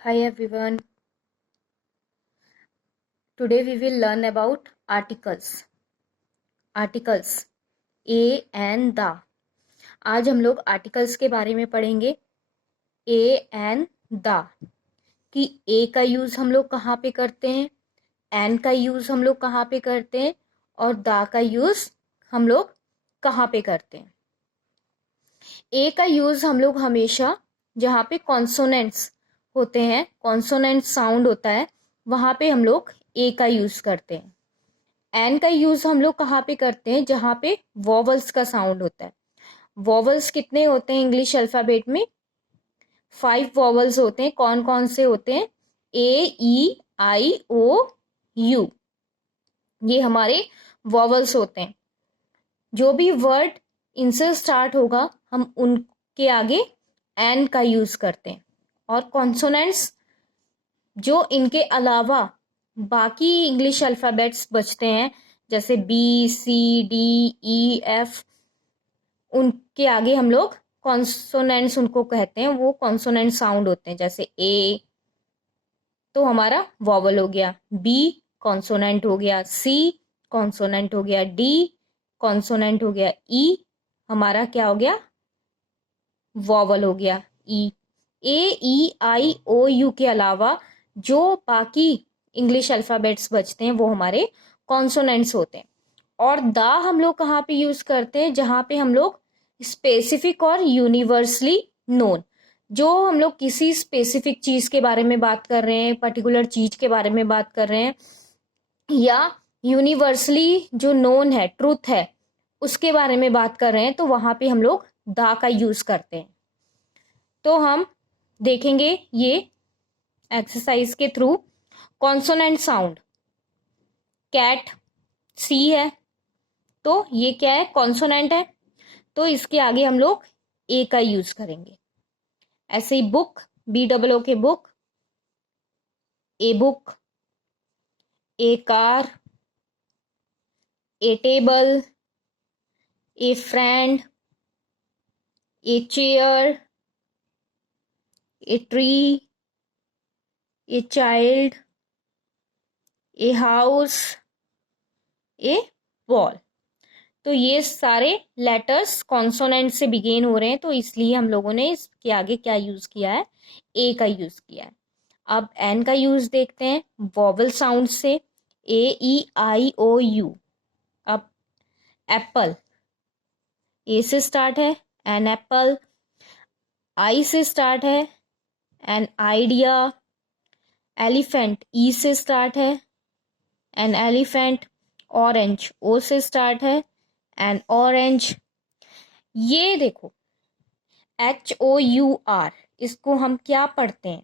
Hi everyone. Today we will learn about articles. Articles a and the. आज हम लोग articles के बारे में पढ़ेंगे. ए एंड द कि ए का यूज हम लोग कहाँ पे करते हैं, एन का यूज हम लोग कहाँ पे करते हैं और द का यूज हम लोग कहाँ पे करते हैं. ए का यूज हम लोग हमेशा जहाँ पे कॉन्सोनेंट्स होते हैं, कॉन्सोनेंट साउंड होता है, वहां पे हम लोग ए का यूज करते हैं. एन का यूज हम लोग कहाँ पे करते हैं, जहाँ पे वॉवल्स का साउंड होता है. वॉवल्स कितने होते हैं इंग्लिश अल्फाबेट में? 5 वॉवल्स होते हैं. कौन कौन से होते हैं? ए, ई, आई, ओ, यू. ये हमारे वॉवल्स होते हैं. जो भी वर्ड इनसे स्टार्ट होगा हम उनके आगे एन का यूज करते हैं. और कॉन्सोनेंट्स जो इनके अलावा बाकी इंग्लिश अल्फाबेट्स बचते हैं, जैसे बी, सी, डी, ई, एफ, उनके आगे हम लोग कॉन्सोनेंट्स उनको कहते हैं. वो कॉन्सोनेंट साउंड होते हैं. जैसे ए तो हमारा वॉवल हो गया, बी कॉन्सोनेंट हो गया, सी कॉन्सोनेंट हो गया, डी कॉन्सोनेंट हो गया, ई हमारा क्या हो गया? वॉवल हो गया, ई. ए, ई, आई, ओ, यू के अलावा जो बाकी इंग्लिश अल्फाबेट्स बचते हैं वो हमारे कॉन्सोनेंट्स होते हैं. और द हम लोग कहाँ पे यूज करते हैं? जहाँ पे हम लोग स्पेसिफिक और यूनिवर्सली नोन, जो हम लोग किसी स्पेसिफिक चीज के बारे में बात कर रहे हैं, पर्टिकुलर चीज के बारे में बात कर रहे हैं, या यूनिवर्सली जो नोन है, ट्रूथ है, उसके बारे में बात कर रहे हैं, तो वहां पे हम लोग द का यूज करते हैं. तो हम देखेंगे ये एक्सरसाइज के through. Consonant sound, cat C है, तो ये क्या है? कॉन्सोनेंट है. तो इसके आगे हम लोग ए का यूज करेंगे. ऐसे ही बुक, बी डबल ओ के book, a book, A car, A table, A friend, a chair, a tree, a child, a house, A ball. तो ये सारे लेटर्स कॉन्सोनेंट से बिगेन हो रहे हैं, तो इसलिए हम लोगों ने इसके आगे क्या यूज किया है? ए का यूज किया है. अब एन का यूज देखते हैं वॉवल साउंड से. ए, ई, आई, ओ, यू. अब एप्पल, ए से स्टार्ट है, एन एप्पल. आई से स्टार्ट है, एन आइडिया. एलिफेंट, ई से स्टार्ट है, एन एलिफेंट. ऑरेंज, ओ से स्टार्ट है, एन ऑरेंज. ये देखो HOUR, इसको हम क्या पढ़ते हैं?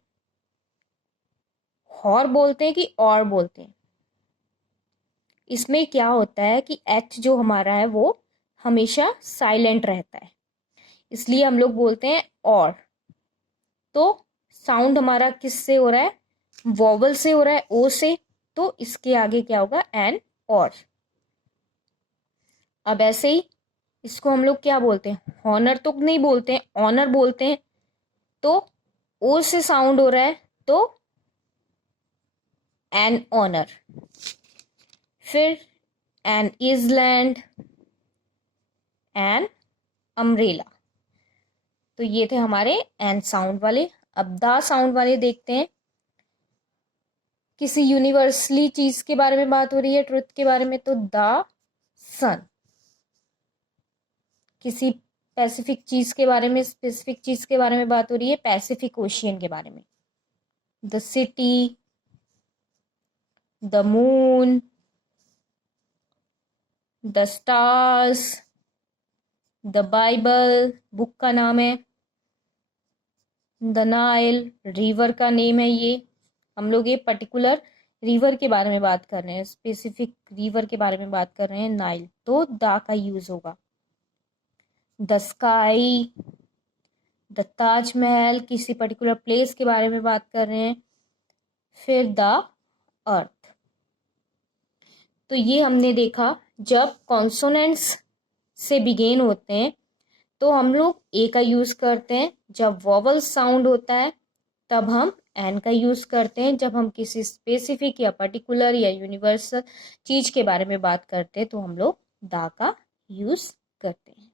हॉर बोलते हैं कि और बोलते हैं? इसमें क्या होता है कि एच जो हमारा है वो हमेशा साइलेंट रहता है, इसलिए हम लोग बोलते हैं और. तो साउंड हमारा किससे हो रहा है? वॉवल से हो रहा है, ओ से. तो इसके आगे क्या होगा? एन और. अब ऐसे ही इसको हम लोग क्या बोलते हैं? हॉनर तो नहीं बोलते हैं, ऑनर बोलते हैं. तो ओ से साउंड हो रहा है, तो एन ऑनर. फिर एन इजलैंड, एन अम्ब्रेला. तो ये थे हमारे एन साउंड वाले. अब द साउंड वाले देखते हैं. किसी यूनिवर्सली चीज के बारे में बात हो रही है, ट्रुथ के बारे में, तो द सन. किसी पैसिफिक चीज के बारे में, स्पेसिफिक चीज के बारे में बात हो रही है, पैसिफिक ओशियन के बारे में, the city, the moon, the stars, the Bible, book का नाम है, द नाइल, रिवर का नेम है. ये हम लोग ये पर्टिकुलर रिवर के बारे में बात कर रहे हैं, स्पेसिफिक रिवर के बारे में बात कर रहे हैं, नाइल. तो द का यूज होगा. द स्काई, द ताजमहल, किसी पर्टिकुलर प्लेस के बारे में बात कर रहे हैं. फिर द अर्थ. तो ये हमने देखा जब कॉन्सोनेंट्स से बिगेन होते हैं तो हम लोग ए का यूज करते हैं. जब वॉवल साउंड होता है तब हम एन का यूज़ करते हैं। जब हम किसी स्पेसिफिक या पर्टिकुलर या यूनिवर्सल चीज़ के बारे में बात करते हैं तो हम लोग दा का यूज़ करते हैं।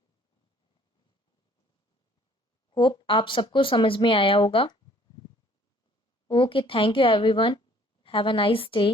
होप आप सबको समझ में आया होगा। Okay, thank you everyone, have a nice day.